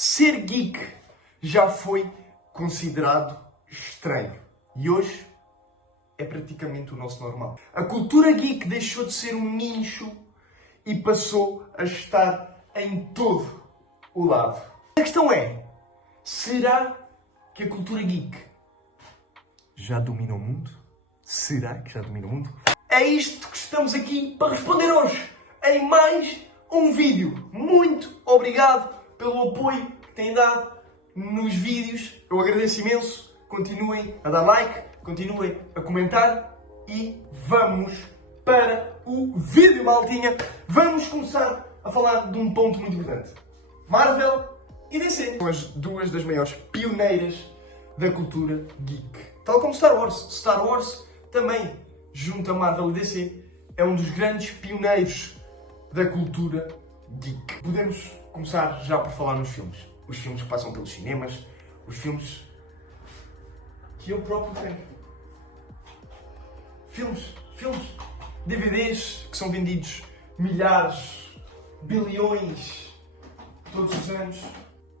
Ser geek já foi considerado estranho e hoje é praticamente o nosso normal. A cultura geek deixou de ser um nicho e passou a estar em todo o lado. A questão é, será que a cultura geek já domina o mundo? Será que já domina o mundo? É isto que estamos aqui para responder hoje, em mais um vídeo. Muito obrigado pelo apoio que têm dado nos vídeos. Eu agradeço imenso. Continuem a dar like, continuem a comentar e vamos para o vídeo, maltinha. Vamos começar a falar de um ponto muito importante. Marvel e DC. São as duas das maiores pioneiras da cultura geek. Tal como Star Wars. Star Wars também, junto a Marvel e DC, é um dos grandes pioneiros da cultura geek. Podemos começar já por falar nos filmes. Os filmes que passam pelos cinemas, os filmes que eu próprio tenho. Filmes, DVDs que são vendidos milhares, bilhões todos os anos.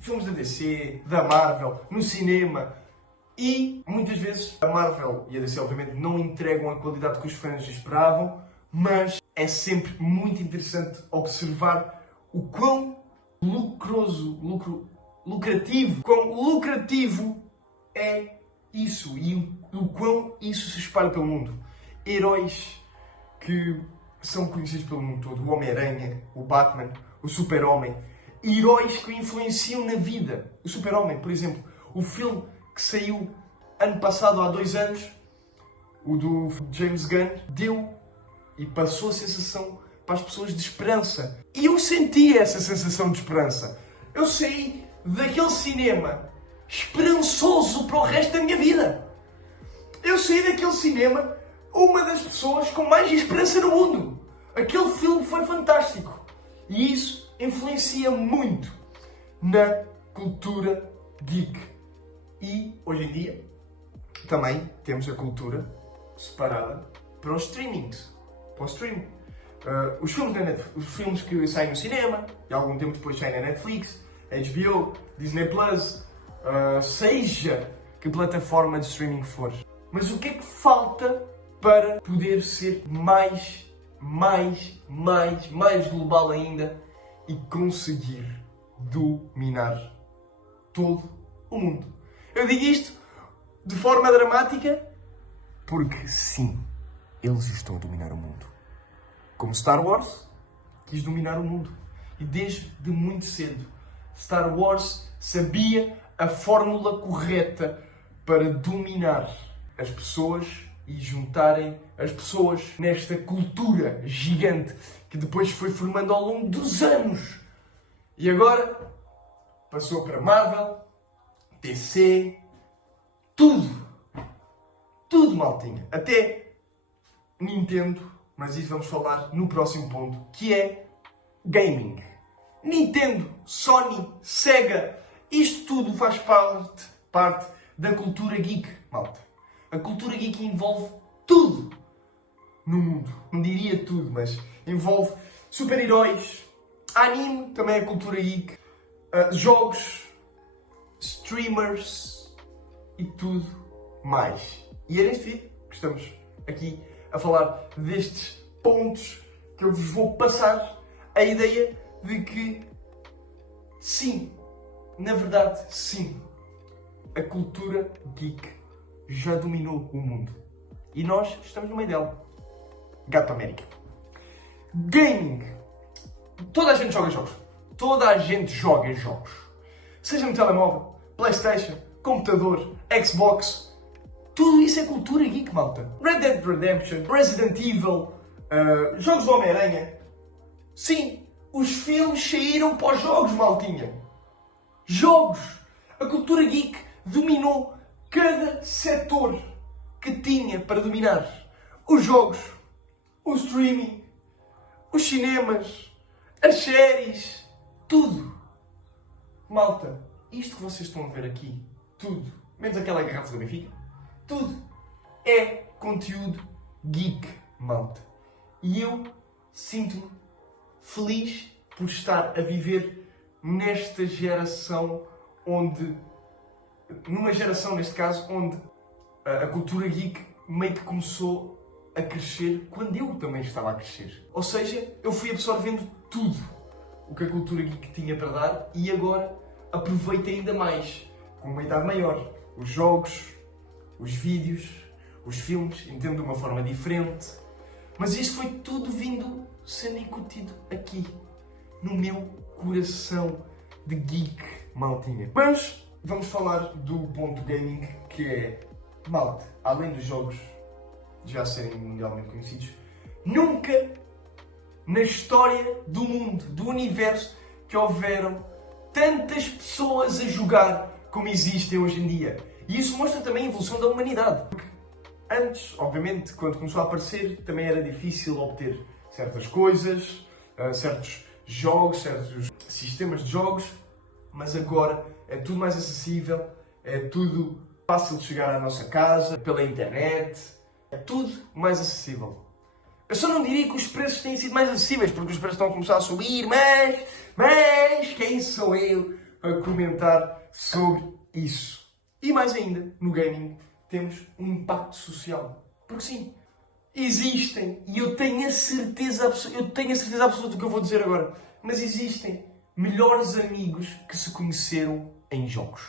Filmes da DC, da Marvel, no cinema. E muitas vezes a Marvel e a DC obviamente não entregam a qualidade que os fãs esperavam, mas é sempre muito interessante observar o quão lucrativo é isso e o quão isso se espalha pelo mundo. Heróis que são conhecidos pelo mundo todo, o Homem-Aranha, o Batman, o Super-Homem, heróis que influenciam na vida. O Super-Homem, por exemplo, o filme que saiu ano passado, há 2 anos, o do James Gunn, deu e passou a sensação para as pessoas de esperança. E eu senti essa sensação de esperança. Eu saí daquele cinema esperançoso para o resto da minha vida. Eu saí daquele cinema uma das pessoas com mais esperança no mundo. Aquele filme foi fantástico. E isso influencia muito na cultura geek. E, hoje em dia, também temos a cultura separada para os streamings. Para o streaming. Os filmes que saem no cinema, e algum tempo depois saem na Netflix, HBO, Disney Plus, seja que plataforma de streaming for. Mas o que é que falta para poder ser mais global ainda e conseguir dominar todo o mundo? Eu digo isto de forma dramática porque sim, eles estão a dominar o mundo. Como Star Wars quis dominar o mundo. E desde muito cedo, Star Wars sabia a fórmula correta para dominar as pessoas e juntarem as pessoas nesta cultura gigante que depois foi formando ao longo dos anos. E agora passou para Marvel, DC, tudo, maltinha. Até Nintendo, mas isso vamos falar no próximo ponto, que é gaming. Nintendo, Sony, Sega, isto tudo faz parte da cultura geek, malta. A cultura geek envolve tudo no mundo. Não diria tudo, mas envolve super-heróis, anime, também é cultura geek, jogos, streamers e tudo mais. E é neste vídeo que estamos aqui a falar destes pontos que eu vos vou passar a ideia de que sim, na verdade sim, a cultura geek já dominou o mundo. E nós estamos no meio dela. Gato América. Gaming. Toda a gente joga jogos. Toda a gente joga jogos. Seja no telemóvel, PlayStation, computador, Xbox. Tudo isso é cultura geek, malta. Red Dead Redemption, Resident Evil, jogos do Homem-Aranha. Sim, os filmes saíram para os jogos, maltinha. Jogos. A cultura geek dominou cada setor que tinha para dominar. Os jogos, o streaming, os cinemas, as séries, tudo. Malta, isto que vocês estão a ver aqui, tudo, menos aquela garrafa do Benfica, tudo é conteúdo geek, malta. E eu sinto-me feliz por estar a viver nesta geração numa geração, neste caso, onde a cultura geek meio que começou a crescer quando eu também estava a crescer. Ou seja, eu fui absorvendo tudo o que a cultura geek tinha para dar e agora aproveito ainda mais, com uma idade maior, os jogos, os vídeos, os filmes, entendo de uma forma diferente. Mas isto foi tudo vindo sendo incutido aqui, no meu coração de geek, maltinha. Mas vamos falar do ponto gaming, que é, malta, além dos jogos já serem mundialmente conhecidos, nunca na história do mundo, do universo, que houveram tantas pessoas a jogar como existem hoje em dia. E isso mostra também a evolução da humanidade. Porque antes, obviamente, quando começou a aparecer, também era difícil obter certas coisas, certos jogos, certos sistemas de jogos, mas agora é tudo mais acessível, é tudo fácil de chegar à nossa casa, pela internet, é tudo mais acessível. Eu só não diria que os preços têm sido mais acessíveis, porque os preços estão a começar a subir, mas quem sou eu a comentar sobre isso? E mais ainda, no gaming, temos um impacto social. Porque sim, existem, e eu tenho a certeza absoluta do que eu vou dizer agora, mas existem melhores amigos que se conheceram em jogos.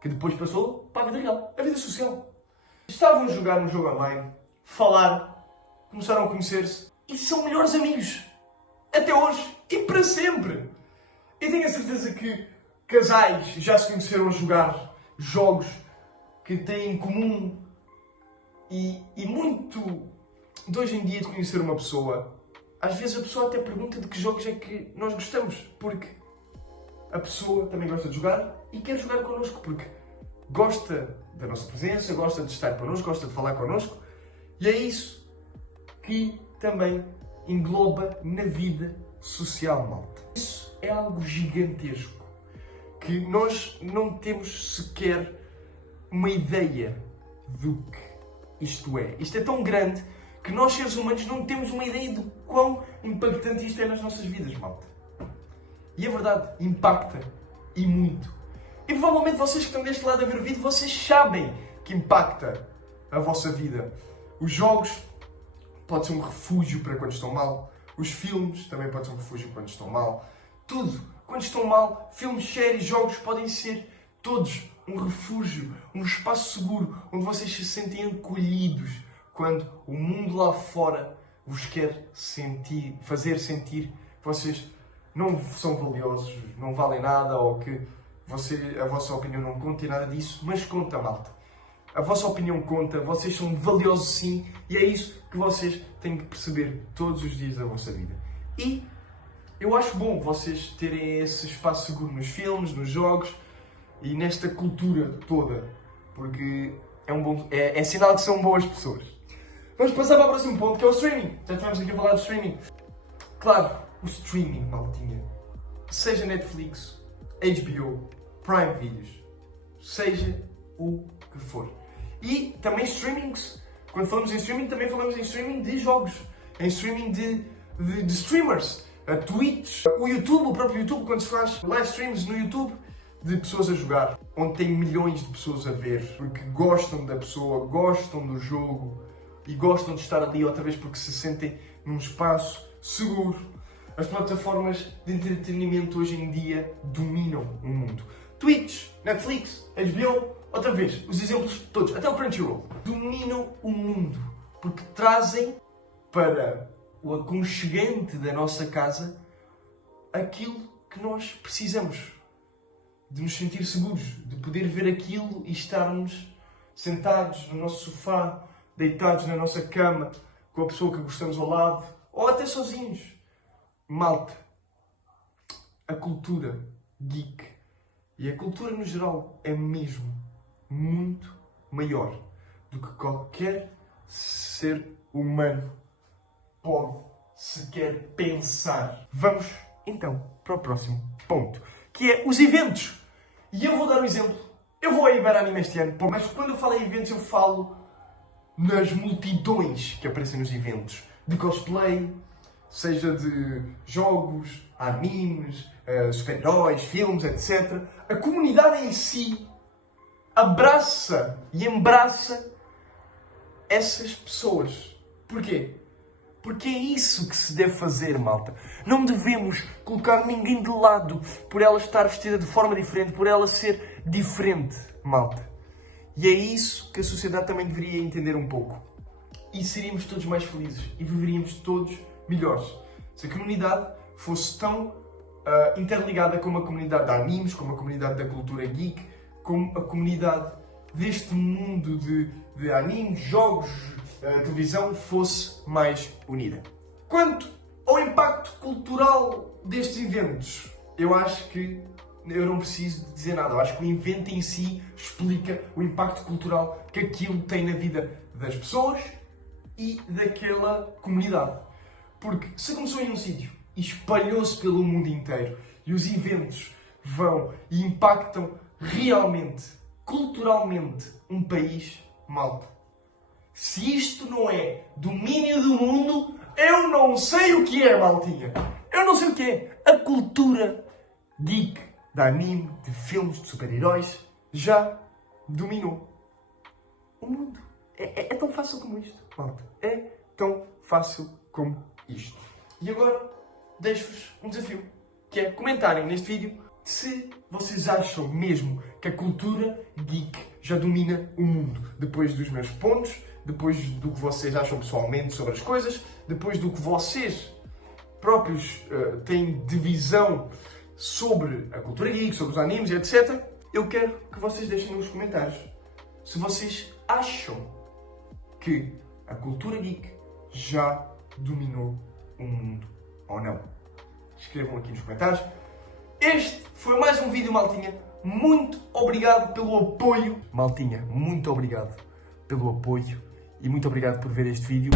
Que depois passou para a vida real, a vida social. Estavam a jogar no jogo online, falar, começaram a conhecer-se e são melhores amigos. Até hoje e para sempre. Eu tenho a certeza que casais já se conheceram a jogar jogos que têm em comum e muito de hoje em dia de conhecer uma pessoa. Às vezes a pessoa até pergunta de que jogos é que nós gostamos, porque a pessoa também gosta de jogar e quer jogar connosco, porque gosta da nossa presença, gosta de estar connosco, gosta de falar connosco, e é isso que também engloba na vida social, malta. Isso é algo gigantesco, que nós não temos sequer uma ideia do que isto é. Isto é tão grande que nós, seres humanos, não temos uma ideia do quão impactante isto é nas nossas vidas, malta. E é verdade, impacta, e muito. E provavelmente vocês que estão deste lado a ver o vídeo, vocês sabem que impacta a vossa vida. Os jogos podem ser um refúgio para quando estão mal. Os filmes também podem ser um refúgio quando estão mal. Tudo, quando estão mal, filmes, séries, jogos podem ser todos um refúgio, um espaço seguro, onde vocês se sentem acolhidos quando o mundo lá fora vos quer fazer sentir que vocês não são valiosos, não valem nada, ou que a vossa opinião não conta e nada disso, mas conta, malta. A vossa opinião conta, vocês são valiosos sim, e é isso que vocês têm que perceber todos os dias da vossa vida. E eu acho bom vocês terem esse espaço seguro nos filmes, nos jogos e nesta cultura toda, porque é sinal que são boas pessoas. Vamos passar para o próximo ponto, que é o streaming. Já estivemos aqui a falar do streaming. Claro, o streaming, maltinha. Seja Netflix, HBO, Prime Videos, seja o que for. E também streamings. Quando falamos em streaming, também falamos em streaming de jogos. Em streaming de streamers. A Twitch, o YouTube, o próprio YouTube, quando se faz live streams no YouTube de pessoas a jogar. Onde tem milhões de pessoas a ver. Porque gostam da pessoa, gostam do jogo. E gostam de estar ali outra vez porque se sentem num espaço seguro. As plataformas de entretenimento hoje em dia dominam o mundo. Twitch, Netflix, HBO, outra vez, os exemplos todos, até o Crunchyroll, dominam o mundo porque trazem para o aconchegante da nossa casa aquilo que nós precisamos. De nos sentir seguros, de poder ver aquilo e estarmos sentados no nosso sofá, deitados na nossa cama, com a pessoa que gostamos ao lado, ou até sozinhos. Malta, a cultura geek e a cultura no geral é mesmo muito maior do que qualquer ser humano pode sequer pensar. Vamos então para o próximo ponto, que é os eventos. E eu vou dar um exemplo. Eu vou a Iberanime este ano, mas quando eu falo em eventos eu falo nas multidões que aparecem nos eventos. De cosplay, seja de jogos, animes, super-heróis, filmes, etc. A comunidade em si abraça e embraça essas pessoas. Porquê? Porque é isso que se deve fazer, malta. Não devemos colocar ninguém de lado por ela estar vestida de forma diferente, por ela ser diferente, malta. E é isso que a sociedade também deveria entender um pouco. E seríamos todos mais felizes e viveríamos todos melhores. Se a comunidade fosse tão interligada como a comunidade de animes, como a comunidade da cultura geek, como a comunidade deste mundo de animes, jogos, televisão fosse mais unida. Quanto ao impacto cultural destes eventos, eu acho que eu não preciso de dizer nada. Eu acho que o evento em si explica o impacto cultural que aquilo tem na vida das pessoas e daquela comunidade. Porque se começou em um sítio e espalhou-se pelo mundo inteiro e os eventos vão e impactam realmente, culturalmente, um país, malta. Se isto não é domínio do mundo, eu não sei o que é, maltinha. Eu não sei o que é. A cultura geek, de anime, de filmes, de super-heróis, já dominou o mundo. É tão fácil como isto, malta. É tão fácil como isto. E agora, deixo-vos um desafio, que é comentarem neste vídeo se vocês acham mesmo que a cultura geek já domina o mundo. Depois dos meus pontos, depois do que vocês acham pessoalmente sobre as coisas, depois do que vocês próprios têm de visão sobre a cultura geek, sobre os animes e etc. Eu quero que vocês deixem nos comentários se vocês acham que a cultura geek já dominou o mundo ou não. Escrevam aqui nos comentários. Este foi mais um vídeo, maltinha. Muito obrigado pelo apoio. Maltinha, muito obrigado pelo apoio e muito obrigado por ver este vídeo.